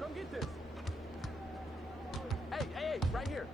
Come get this. Hey, right here.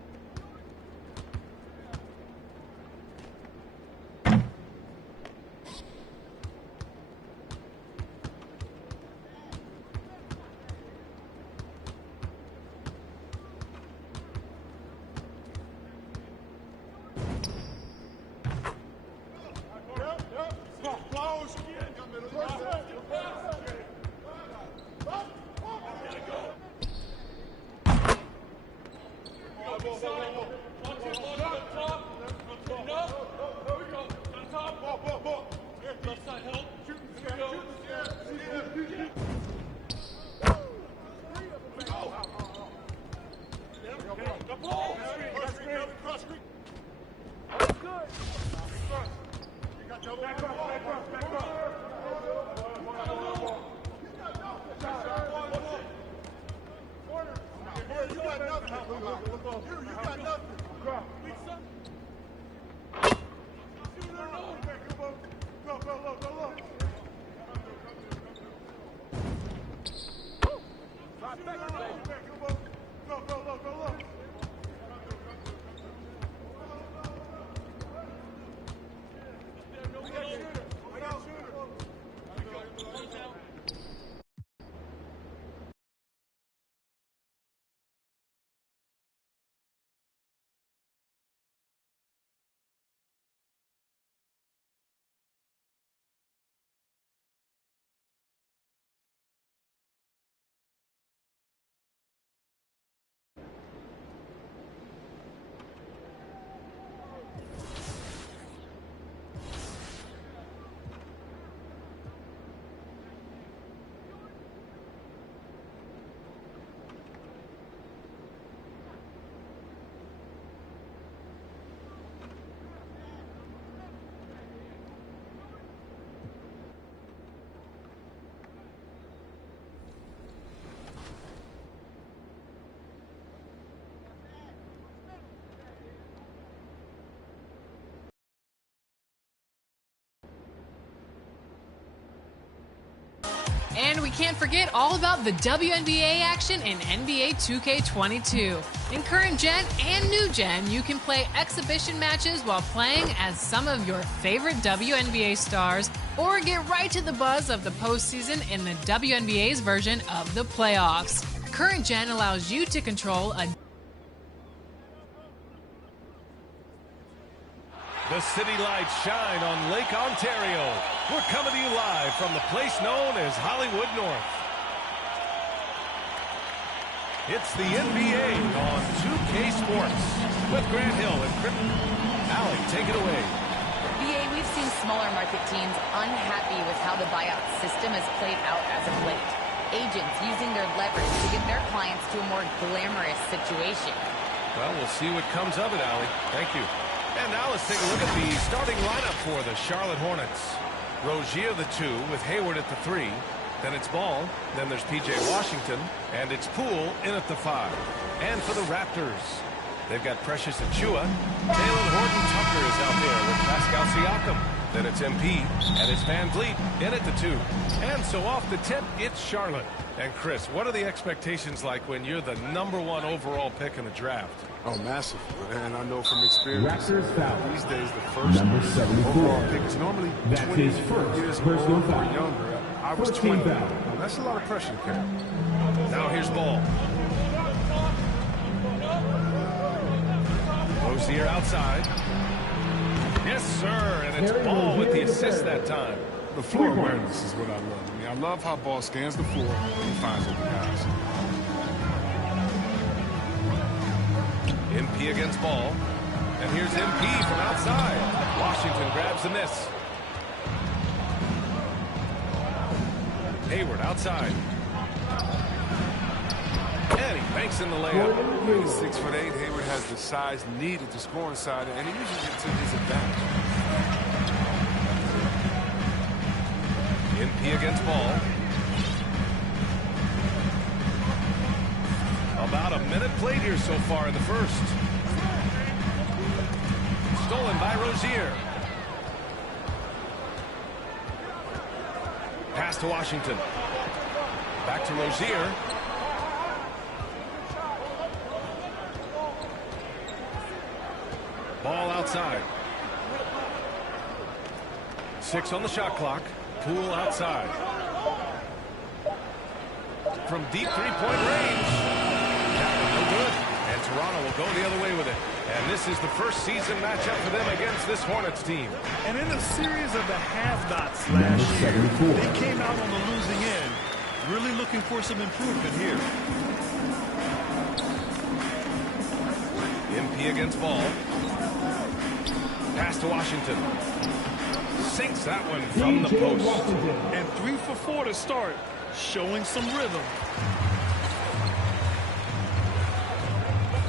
And we can't forget all about the WNBA action in NBA 2K22. In current gen and new gen, you can play exhibition matches while playing as some of your favorite WNBA stars, or get right to the buzz of the postseason in the WNBA's version of the playoffs. Current gen allows you to control a The city lights shine on Lake Ontario. We're coming to you live from the place known as Hollywood North. It's the NBA on 2K Sports with Grant Hill and Chris. Allie, take it away. BA, we've seen smaller market teams unhappy with how the buyout system has played out as of late. Agents using their leverage to get their clients to a more glamorous situation. Well, we'll see what comes of it, Allie. Thank you. And now let's take a look at the starting lineup for the Charlotte Hornets. Rozier the 2 with Hayward at the 3. Then it's Ball. Then there's P.J. Washington. And it's Poole in at the 5. And for the Raptors, they've got Precious Achiuwa. Talen Horton-Tucker is out there with Pascal Siakam. Then it's MP. And it's Van Vliet in at the 2. And so off the tip, it's Charlotte. And Chris, what are the expectations like when you're the #1 overall pick in the draft? Oh, massive. And I know from experience, these days the first number 74 overall pick is normally that's 20 his first years personal old or foul. younger. I was 20. Now, that's a lot of pressure to carry. Now here's Ball. Rozier outside. Yes, sir. And it's Ball with the assist that time. The floor awareness is what I love. I mean, I love how Ball scans the floor and finds open guys. MP against Ball. And here's MP from outside. Washington grabs the miss. Hayward outside. And he banks in the layup. He's 6'8". Hayward has the size needed to score inside, and he uses it to his advantage. MP against Ball. About a minute played here so far in the first. Stolen by Rozier. Pass to Washington. Back to Rozier. Ball outside. 6 on the shot clock. Poole outside. From deep three-point range. That one no good. And Toronto will go the other way with it. And this is the first season matchup for them against this Hornets team. And in a series of the have-nots last year, they came out on the losing end, really looking for some improvement here. MP against Ball. Pass to Washington. Sinks that one from the post. And 3 for 4 to start, showing some rhythm.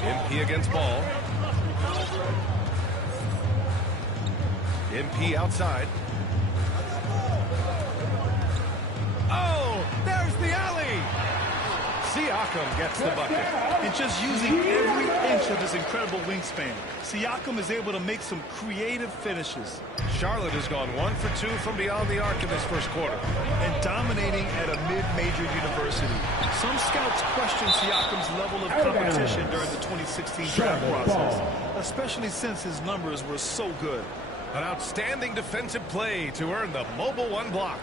MP against Ball. MP outside. Oh, there's the alley. Siakam gets the bucket. And just using every inch of his incredible wingspan, Siakam is able to make some creative finishes. Charlotte has gone 1 for 2 from beyond the arc in this first quarter. And dominating at a mid-major university. Some scouts question Siakam's level of competition during the 2016 draft process, especially since his numbers were so good. An outstanding defensive play to earn the Mobile One block.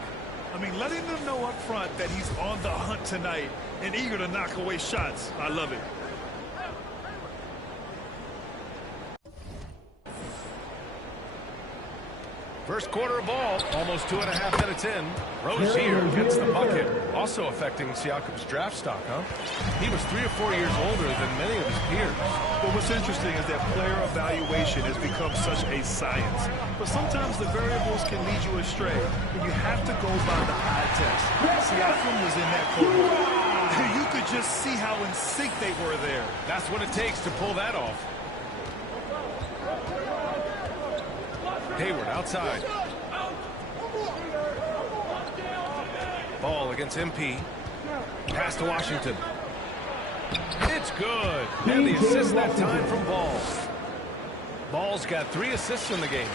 I mean, letting them know up front that he's on the hunt tonight and eager to knock away shots. I love it. First quarter ball, almost 2.5 minutes in. Rozier gets the bucket. Also affecting Siakam's draft stock, huh? He was 3 or 4 years older than many of his peers. But what's interesting is that player evaluation has become such a science. But sometimes the variables can lead you astray, and you have to go by the eye test. Siakam was in that cohort. You could just see how in sync they were there. That's what it takes to pull that off. Hayward outside. Ball against MP. Pass to Washington. It's good. And the assist that time from Ball. Ball's got 3 assists in the game.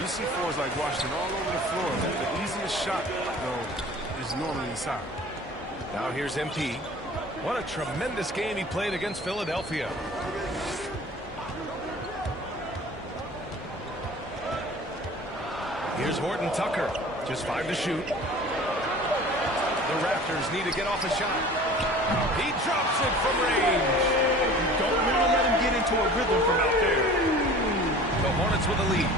You see fours like Washington all over the floor. The easiest shot, though, is normally inside. Now here's MP. What a tremendous game he played against Philadelphia. Here's Horton Tucker. Just 5 to shoot. The Raptors need to get off a shot. He drops it from range. You don't want to let him get into a rhythm from out there. The Hornets with a lead.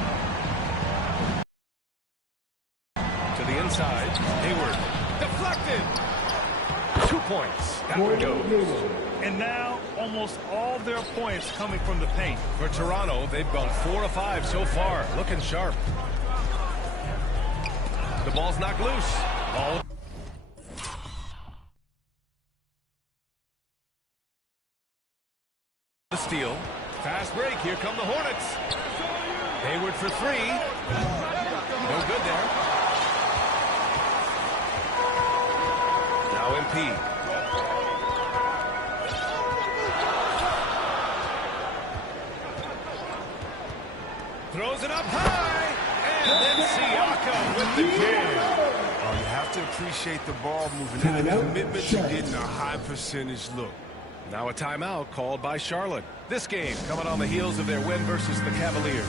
To the inside. Hayward. Deflected. 2 points. That one goes. And now, almost all their points coming from the paint. For Toronto, they've gone 4 of 5 so far. Looking sharp. The ball's knocked loose. Ball. The steal. Fast break. Here come the Hornets. Hayward for 3. No good there. Now MP. Throws it up high. And then Siakam with the kick. Oh, you have to appreciate the ball moving and the commitment to getting a high percentage look. Now a timeout called by Charlotte. This game coming on the heels of their win versus the Cavaliers.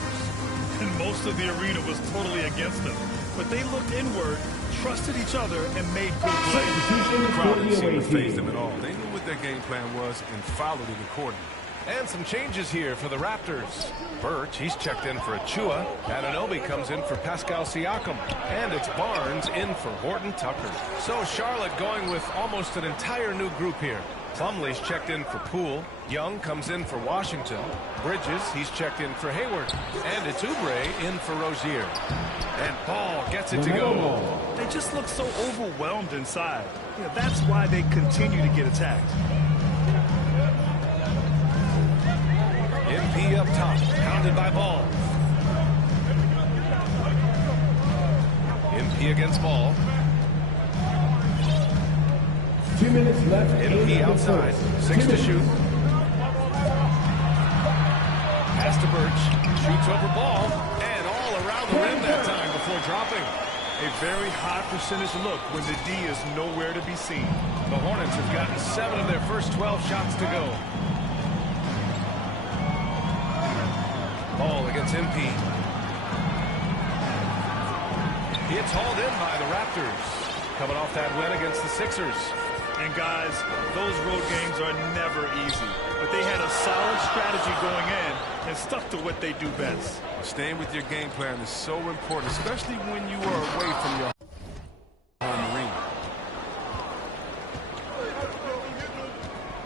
And most of the arena was totally against them. But they looked inward, trusted each other, and made good plays. The crowd didn't seem to faze them at all. They knew what their game plan was and followed it accordingly. And some changes here for the Raptors. Birch, he's checked in for Achua. Anunoby comes in for Pascal Siakam. And it's Barnes in for Horton Tucker. So Charlotte going with almost an entire new group here. Plumlee's checked in for Poole. Young comes in for Washington. Bridges, he's checked in for Hayward. And it's Oubre in for Rozier. And Ball gets it to go. They just look so overwhelmed inside. Yeah, that's why they continue to get attacked. MP up top, pounded by Ball. MP against Ball. 2 minutes left. MP outside, 6 to shoot. Pass to Birch, shoots over Ball, and all around the rim that time before dropping. A very high percentage look when the D is nowhere to be seen. The Hornets have gotten 7 of their first 12 shots to go. Ball against MP. It's hauled in by the Raptors. Coming off that win against the Sixers. And guys, those road games are never easy. But they had a solid strategy going in and stuck to what they do best. Staying with your game plan is so important, especially when you are away from your home arena.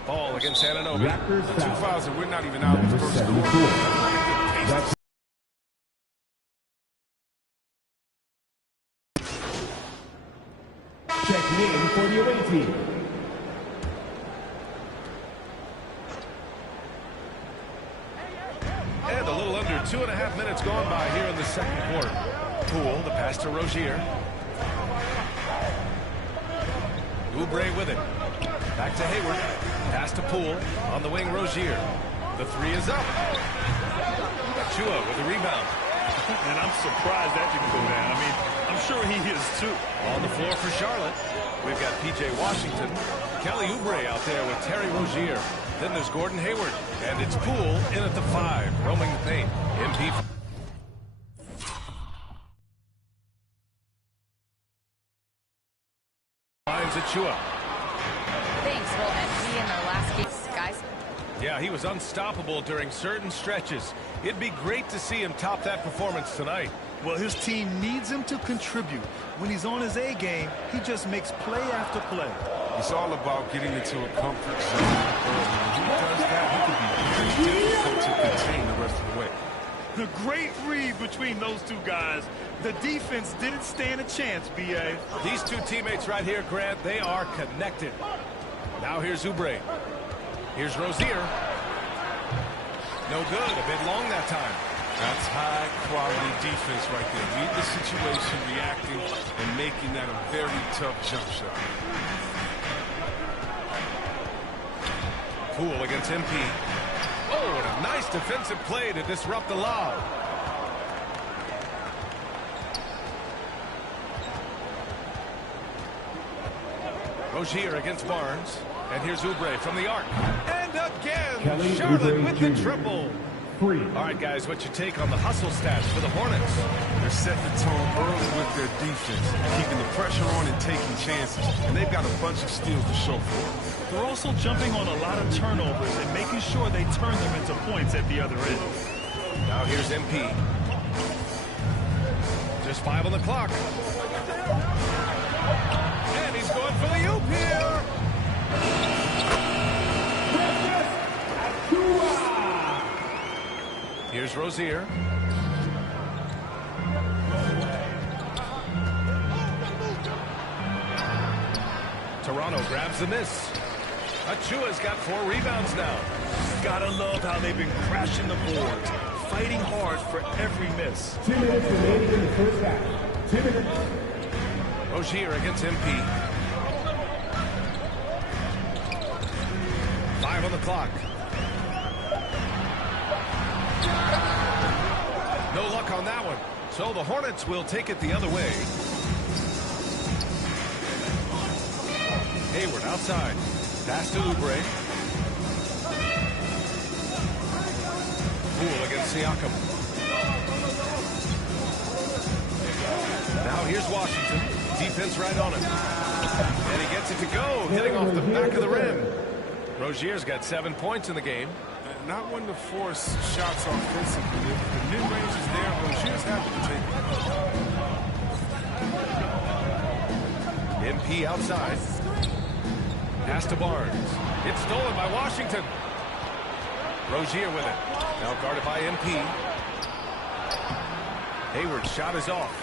Ball against Anunoby. The 2 fouls and we're not even out of the first quarter. Check in for the away team. And a little under 2.5 minutes gone by here in the second quarter. Poole, the pass to Rozier. Oubre with it. Back to Hayward. Pass to Poole. On the wing, Rozier. The three is up. Achua with the rebound. And I'm surprised that didn't go down. I mean, I'm sure he is too. On the floor for Charlotte. We've got P.J. Washington. Kelly Oubre out there with Terry Rozier. Then there's Gordon Hayward. And it's Poole in at the 5, roaming the paint. MP. Finds Achua. Thanks, well, MP in their last game, guys. Yeah, he was unstoppable during certain stretches. It'd be great to see him top that performance tonight. Well, his team needs him to contribute. When he's on his A game, he just makes play after play. It's all about getting into a comfort zone early. When he does that, he can be very difficult to contain the rest of the way. The great read between those two guys. The defense didn't stand a chance, B.A. These two teammates right here, Grant, they are connected. Now here's Oubre. Here's Rozier. No good. A bit long that time. That's high-quality defense right there. Read the situation, reacting, and making that a very tough jump shot. Poole against MP. Oh, and a nice defensive play to disrupt the lob. Rozier against Barnes. And here's Oubre from the arc. And again, Kelly Charlotte Oubre with the Jr. triple. 3. All right, guys, what's your take on the hustle stats for the Hornets? They're setting the tone early with their defense, keeping the pressure on and taking chances. And they've got a bunch of steals to show for it. They're also jumping on a lot of turnovers and making sure they turn them into points at the other end. Now here's MP. Just 5 on the clock. And he's going for the oop here. Here's Rozier. Toronto grabs the miss. Achua's got 4 rebounds now. Gotta love how they've been crashing the boards, fighting hard for every miss. 2 minutes remaining in the first half. 2 minutes. Rozier against MP. 5 on the clock. No luck on that one. So the Hornets will take it the other way. Hayward outside. Pass to Oubre. Poole against Siakam. Now here's Washington. Defense right on him. And he gets it to go, hitting off the back of the rim. Rozier's got 7 points in the game. Not one to force shots offensively. If the mid-range is there, Rozier's happy to take it. MP outside. Pass to Barnes. It's stolen by Washington. Rozier with it. Now guarded by MP. Hayward's shot is off.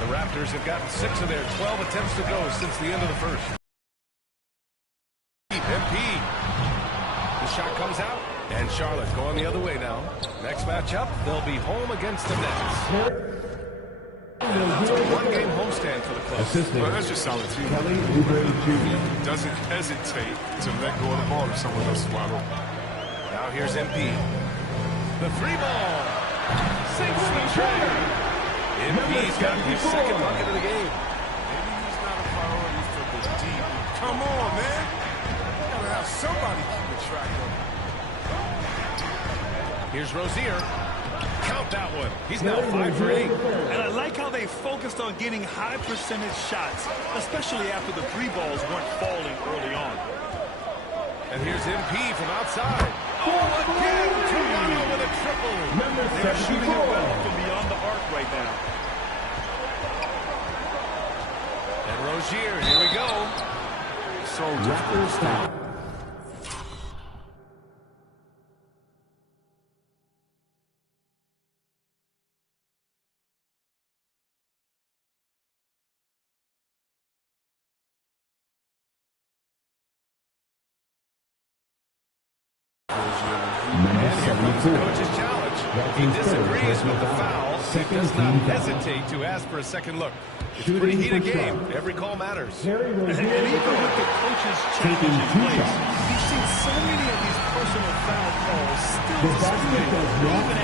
The Raptors have gotten 6 of their 12 attempts to go since the end of the first. MP. The shot comes out. And Charlotte going the other way now. Next matchup, they'll be home against the Nets. It's a 1-game homestand for the club. Well, that's just solid team. Kelly Oubre Jr. Doesn't hesitate to let go of the ball if someone else is wide open. Now here's MP. The 3 ball. Sinks the trigger. MP's got his second bucket of the game. Maybe he's not a priority for the deep. Come on, man. You gotta have somebody keeping track of him. Here's Rozier. count that one. He's now 5 for 8. And I like how they focused on getting high percentage shots, especially after the 3 balls weren't falling early on. And here's MP from outside. Oh, again, Toronto with a triple. They're shooting it well from beyond the arc right now. And Rozier, here we go. So difficult to stop. Coach's challenge. He disagrees with the foul. He does not hesitate to ask for a second look. It's a pretty heated game. Every call matters. And even with the coach's challenge in place, you've seen so many of these personal foul calls still disputed, even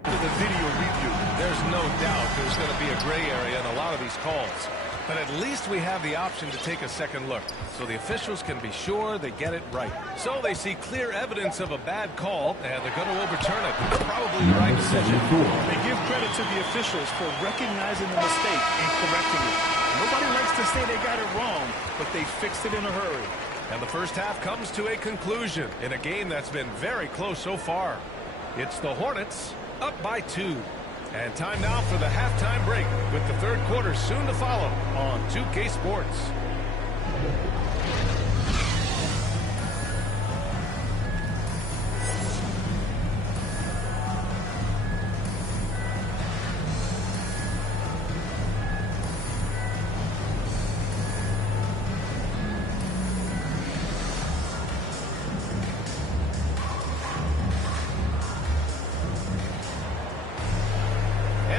after the video review. There's no doubt there's going to be a gray area in a lot of these calls. But at least we have the option to take a second look, so the officials can be sure they get it right. So they see clear evidence of a bad call, and they're going to overturn it. It's probably the right decision. They give credit to the officials for recognizing the mistake and correcting it. Nobody likes to say they got it wrong, but they fixed it in a hurry. And the first half comes to a conclusion in a game that's been very close so far. It's the Hornets up by 2. And time now for the halftime break, with the third quarter soon to follow on 2K Sports.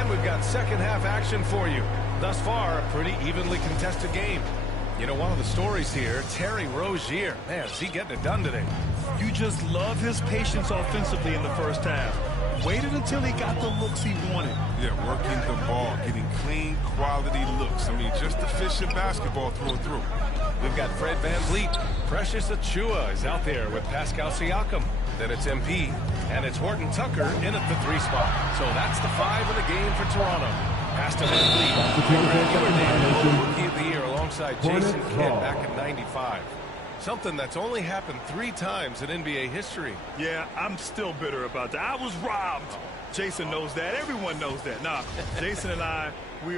We've got second half action for you. Thus far, a pretty evenly contested game. You know, one of the stories here, Terry Rozier. Man, is he getting it done today? You just love his patience offensively in the first half. Waited until he got the looks he wanted. Yeah, working the ball, getting clean, quality looks. I mean, just efficient basketball through and through. We've got Fred VanVleet. Precious Achiuwa is out there with Pascal Siakam. Then it's MP. And it's Horton Tucker in at the 3 spot. So that's the 5 in the game for Toronto. Pass to VanVleet. Rookie of the year alongside Jason Kidd back in '95. Something that's only happened 3 times in NBA history. Yeah, I'm still bitter about that. I was robbed. Jason knows that. Everyone knows that. Nah, Jason and I, we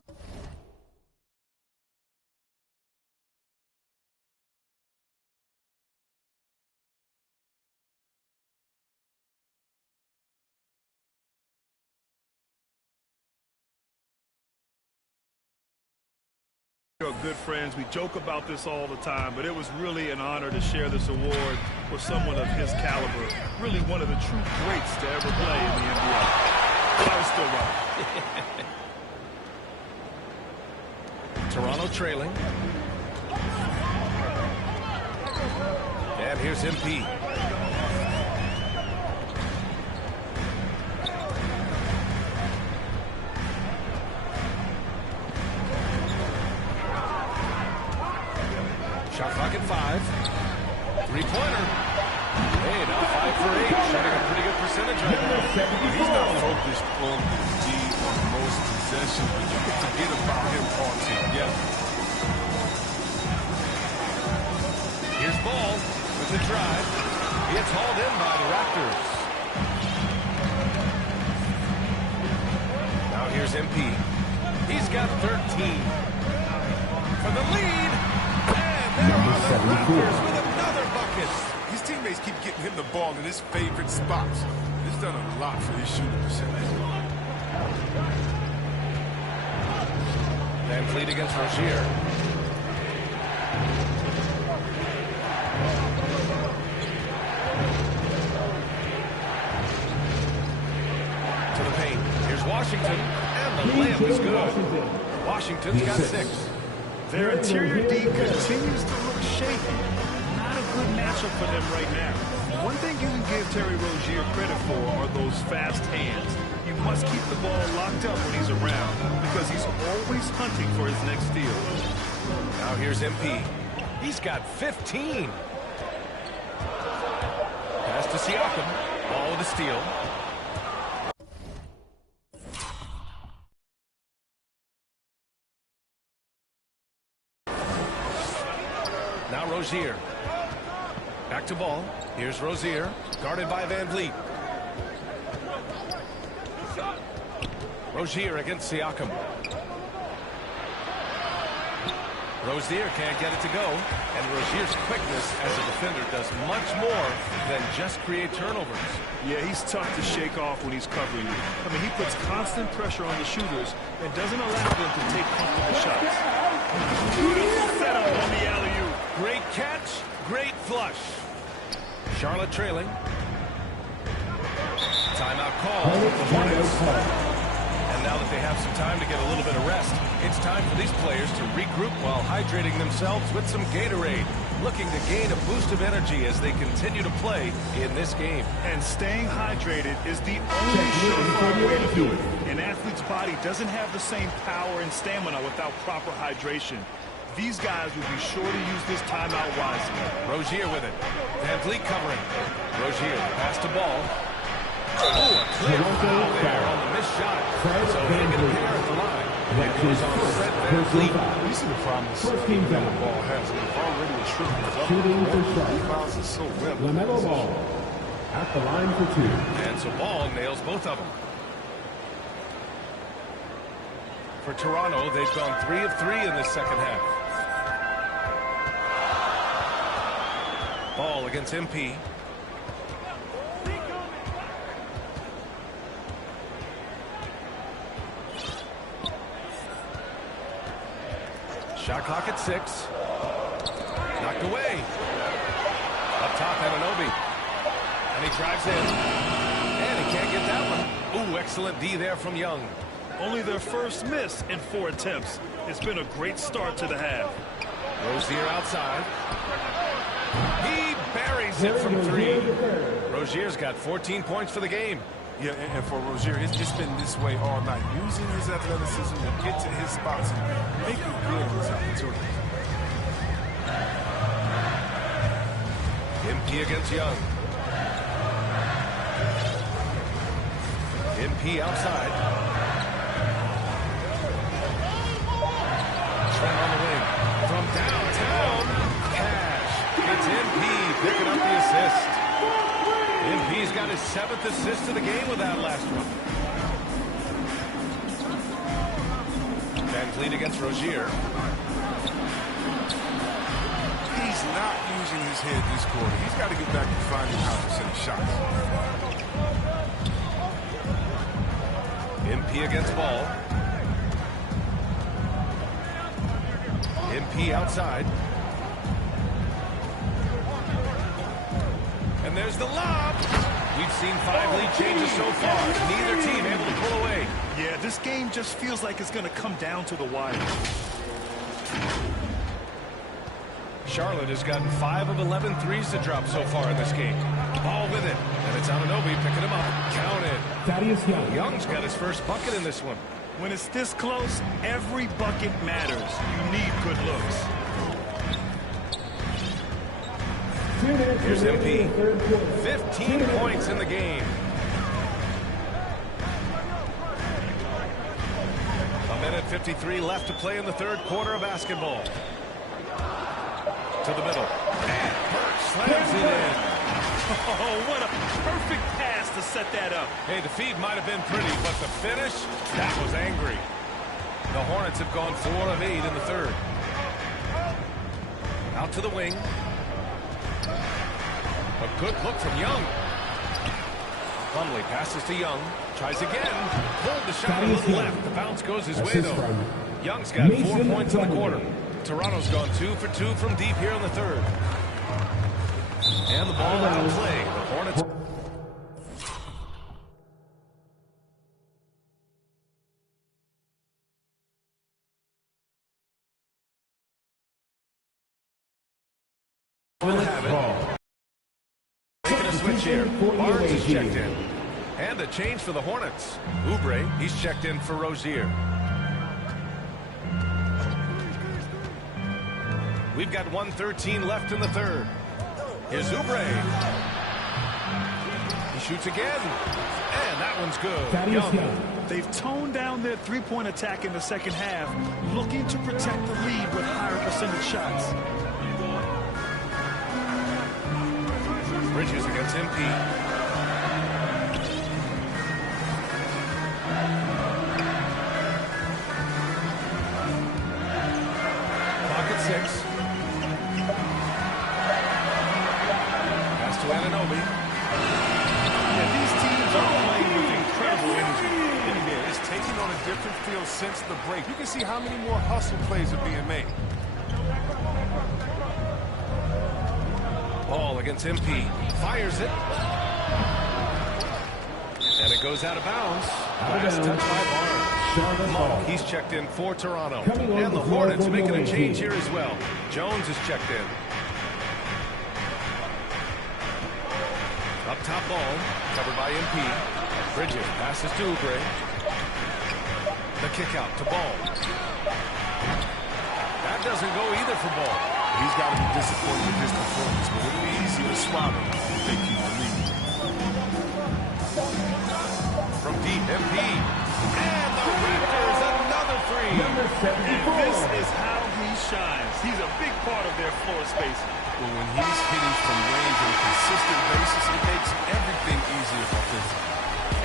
are good friends. We joke about this all the time, but it was really an honor to share this award with someone of his caliber. Really one of the true greats to ever play in the NBA. But I was still wrong. Toronto trailing. And here's MP. Shot clock at 5. 3-pointer. Hey, now 5 for 8. Shooting a pretty good percentage right now. He's not focused on the D on most possessions, but you can forget about him altogether. Here's Ball with the drive. He gets hauled in by the Raptors. Now here's MP. He's got 13. For the lead. And there are the Raptors with another bucket. His teammates keep getting him the ball in his favorite spots. It's done a lot for his shooting percentage. VanVleet against Rozier. To the paint. Here's Washington. And the layup is good. Washington's got 6. Their interior D continues to look shaky. Not a good matchup for them right now. One thing you can give Terry Rozier credit for are those fast hands. You must keep the ball locked up when he's around because he's always hunting for his next steal. Now here's MP. He's got 15. Pass to Siakam. Ball with a steal. Now Rozier. Back to ball. Here's Rozier, guarded by Van Vliet. Rozier against Siakam. Rozier can't get it to go, and Rozier's quickness as a defender does much more than just create turnovers. Yeah, he's tough to shake off when he's covering you. I mean, he puts constant pressure on the shooters and doesn't allow them to take comfortable shots. Beautiful setup on the alley-oop. Great catch, great flush. Charlotte trailing. Timeout call with the Hornets. And now that they have some time to get a little bit of rest, it's time for these players to regroup while hydrating themselves with some Gatorade, looking to gain a boost of energy as they continue to play in this game. And staying hydrated is the only surefire way to do it. An athlete's body doesn't have the same power and stamina without proper hydration. These guys will be sure to use this timeout wisely. Rozier with it. Van Vliet covering. Rozier pass to ball. Oh, a clear foul there on the missed shot. So they get a pair at the line. It goes on Fred Van Vliet. You see the problem the ball has. It's already a triple. He fouls it so well. LaMelo Ball at the line for 2. And so Ball nails both of them. For Toronto, they've gone 3 of 3 in this second half. Ball against MP. Shot clock at 6. Knocked away. Up top, Anunoby. And he drives in. And he can't get that one. Ooh, excellent D there from Young. Only their first miss in 4 attempts. It's been a great start to the half. Rozier outside. He buries it from 3. Rozier's got 14 points for the game. Yeah, and for Rozier, it's been this way all night. Using his athleticism to get to his spots and make it good on his opportunities. MP against Young. MP outside. Trent on the wing. From downtown, Cash. It's MP picking up the assist. MP's got his 7th assist of the game with that last one. Van Vliet against Rozier. He's not using his head this quarter. He's got to get back to finding how to set shots. MP against Ball. MP outside. And there's the lob. We've seen 5 lead changes so far. Neither team able to pull away. Yeah, this game just feels like it's going to come down to the wire. Charlotte has gotten 5 of 11 threes to drop so far in this game. Ball with it. And it's Anunoby picking him up. Counted. Thaddeus Young. Young's got his first bucket in this one. When it's this close, every bucket matters. You need good looks. Here's MP. 15 points in the game. A minute 53 left to play in the third quarter of basketball. To the middle. And Burke slams it in. Oh, what a perfect pass to set that up. Hey, the feed might have been pretty, but the finish, that was angry. The Hornets have gone 4 of 8 in the third. Out to the wing. A good look from Young. Plumlee passes to Young. Tries again. Pulled the shot a little left. The bounce goes his way, though. Young's got 4 points in the quarter. Toronto's gone 2 for 2 from deep here in the third. And the ball out of play. The Hornets. Will have it. Making a switch here. Barnes is checked in. And a change for the Hornets. Oubre, he's checked in for Rozier. We've got 1:13 left in the third. Here's Oubre. He shoots again. And that one's good. Young. They've toned down their three-point attack in the second half, looking to protect the lead with higher percentage shots. Bridges against MP. Clock at 6. Pass to Anunoby. Yeah, these teams are playing with incredible energy. Yeah, it's taking on a different feel since the break. You can see how many more hustle plays are being made. Ball against MP. Fires it. And it goes out of bounds. Last touch by Barnes. Monk, he's checked in for Toronto. And the Hornets making a change here as well. Jones is checked in. Up top ball, covered by MP. Bridges passes to Oubre. The kick out to Ball. That doesn't go either for Ball. He's got to be disappointed with his performance, but it'll be easy to swallow if they keep the lead. From deep, MP. And the Raptors, another three. And this is how he shines. He's a big part of their floor spacing. But when he's hitting from range on a consistent basis, it makes everything easier offensively.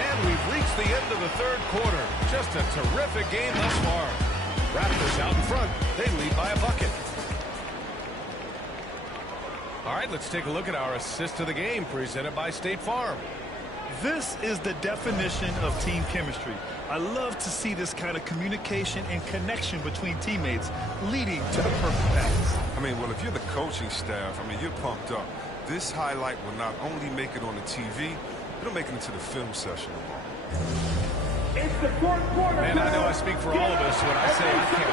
And we've reached the end of the third quarter. Just a terrific game thus far. Raptors out in front. They lead by a bucket. All right, let's take a look at our assist to the game presented by State Farm. This is the definition of team chemistry. I love to see this kind of communication and connection between teammates leading to the perfect pass. I mean, well, if you're the coaching staff, I mean, you're pumped up. This highlight will not only make it on the TV, it'll make it into the film session. It's the fourth quarter. Man, I know I speak for all of us when I say I can't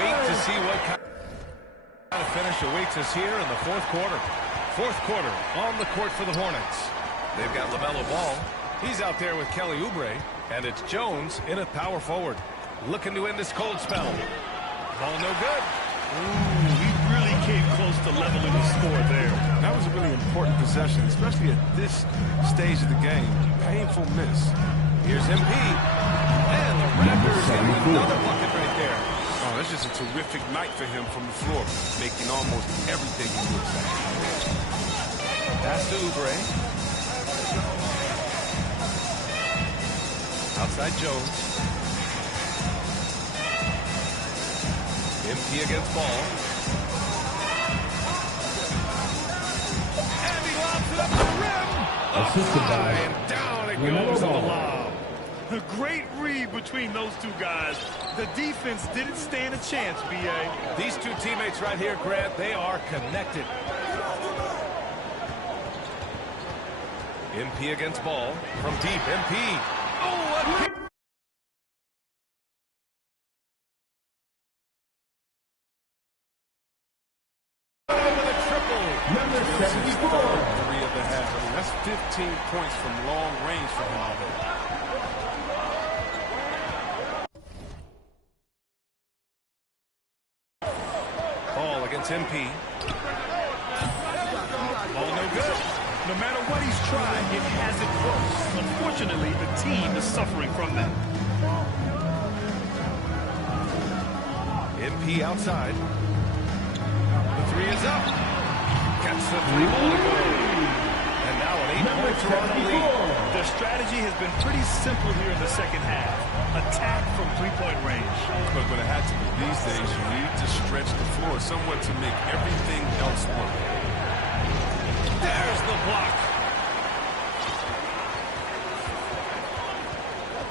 wait to see what kind of finish awaits us here in the fourth quarter. Fourth quarter on the court for the Hornets. They've got LaMelo Ball. He's out there with Kelly Oubre. And it's Jones in at power forward. Looking to end this cold spell. Ball no good. Ooh, he really came close to leveling the score there. That was a really important possession, especially at this stage of the game. Painful miss. Here's MP. And the Raptors getting another bucket right there. Oh, that's just a terrific night for him from the floor, making almost everything he looks at. Pass to Oubre. Outside Jones. MP against Ball. And he lobs it up the rim. Assisted by And down it goes on the lob. A great read between those two guys. The defense didn't stand a chance, B.A. These two teammates right here, Grant, they are connected. MP against Ball. From deep, MP. Oh, what a Number 74. 3 of the half. I mean, that's 15 points from long range for him already. Ball against MP. Ball no good. No matter what he's tried, it hasn't worked. Unfortunately, the team is suffering from that. MP outside. The three is up. Gets the three ball to go. And now an 8-point Toronto lead. Their strategy has been pretty simple here in the second half. Attack from three-point range. But when it had to be these days, you need to stretch the floor somewhat to make everything else work. There's the block.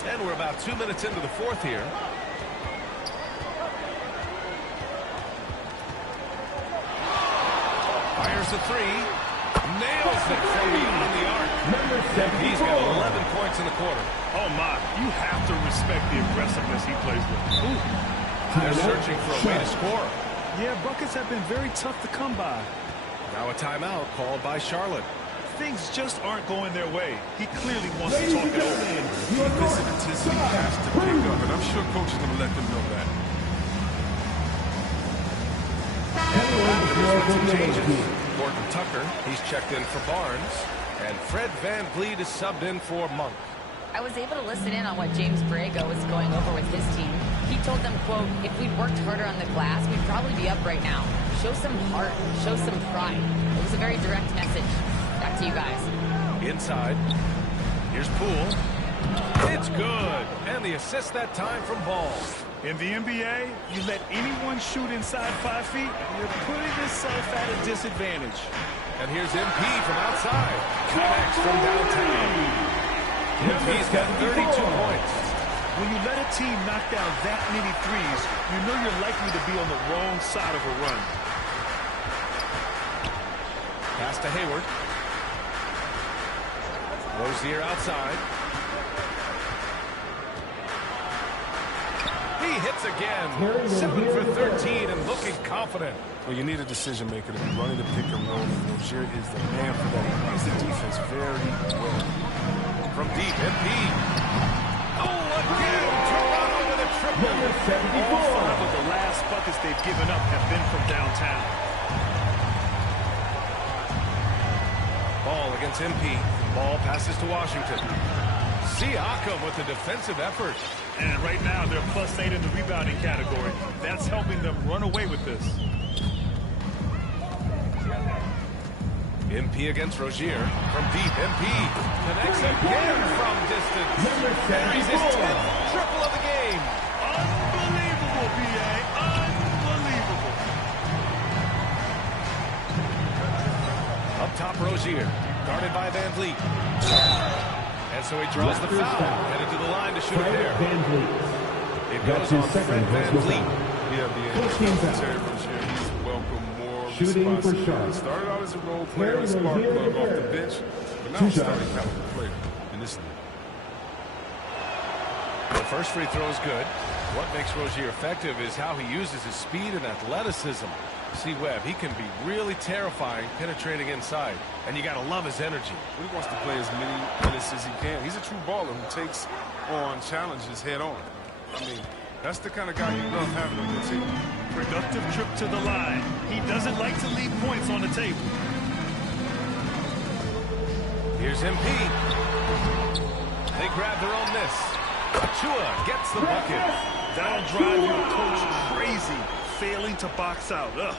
And we're about 2 minutes into the fourth here. Fires a three. Nails it from beyond the arc. He's got 11 points in the quarter. Oh, my. You have to respect the aggressiveness he plays with. Ooh. They're searching for a way to score. Yeah, buckets have been very tough to come by. Now a timeout called by Charlotte. Things just aren't going their way. He clearly wants to talk it over. This intensity has to pick up, and I'm sure coach is going to let them know that. Gordon Tucker, he's checked in for Barnes. And Fred VanVleet is subbed in for Monk. I was able to listen in on what James Borrego was going over with his team. He told them, quote, if we'd worked harder on the glass, we'd probably be up right now. Show some heart. Show some pride. It was a very direct message. Back to you guys. Inside. Here's Poole. It's good. And the assist that time from Ball. In the NBA, you let anyone shoot inside 5 feet, you're putting yourself at a disadvantage. And here's MP from outside. Connects from downtown. MP's got 32 points. When you let a team knock down that many threes, you know you're likely to be on the wrong side of a run. Pass to Hayward. Rozier outside. He hits again. 7 for 13 and looking confident. Well, you need a decision maker to be running the pick and roll, and Rozier is the man for that. He plays the defense very well. From deep, MP. Oh, again, Toronto with a triple. All 5 of the last buckets they've given up have been from downtown. Ball against MP. Ball passes to Washington. Siakam with the defensive effort. And right now, they're +8 in the rebounding category. That's helping them run away with this. MP against Rozier. From deep, MP connects again from distance. Carries his 10th triple of the game. Unbelievable, B.A. Unbelievable. Up top, Rozier. Guarded by Van Vliet. And so he draws the foul. Headed to the line to shoot it there. It goes on Fred Van Vliet. Yeah, the Terry Rozier, he's welcome more Shooting for responsibility. Charlotte. Started out as a role player, a spark plug off the bench, but now he's starting caliber player in this league. The first free throw is good. What makes Rozier effective is how he uses his speed and athleticism. See Webb, he can be really terrifying penetrating inside, and you got to love his energy. He wants to play as many minutes as he can. He's a true baller who takes on challenges head on. I mean, that's the kind of guy you love having on your team. Productive trip to the line. He doesn't like to leave points on the table. Here's MP. They grab their own miss. Achua gets the bucket. That'll drive your coach crazy, failing to box out. Ugh.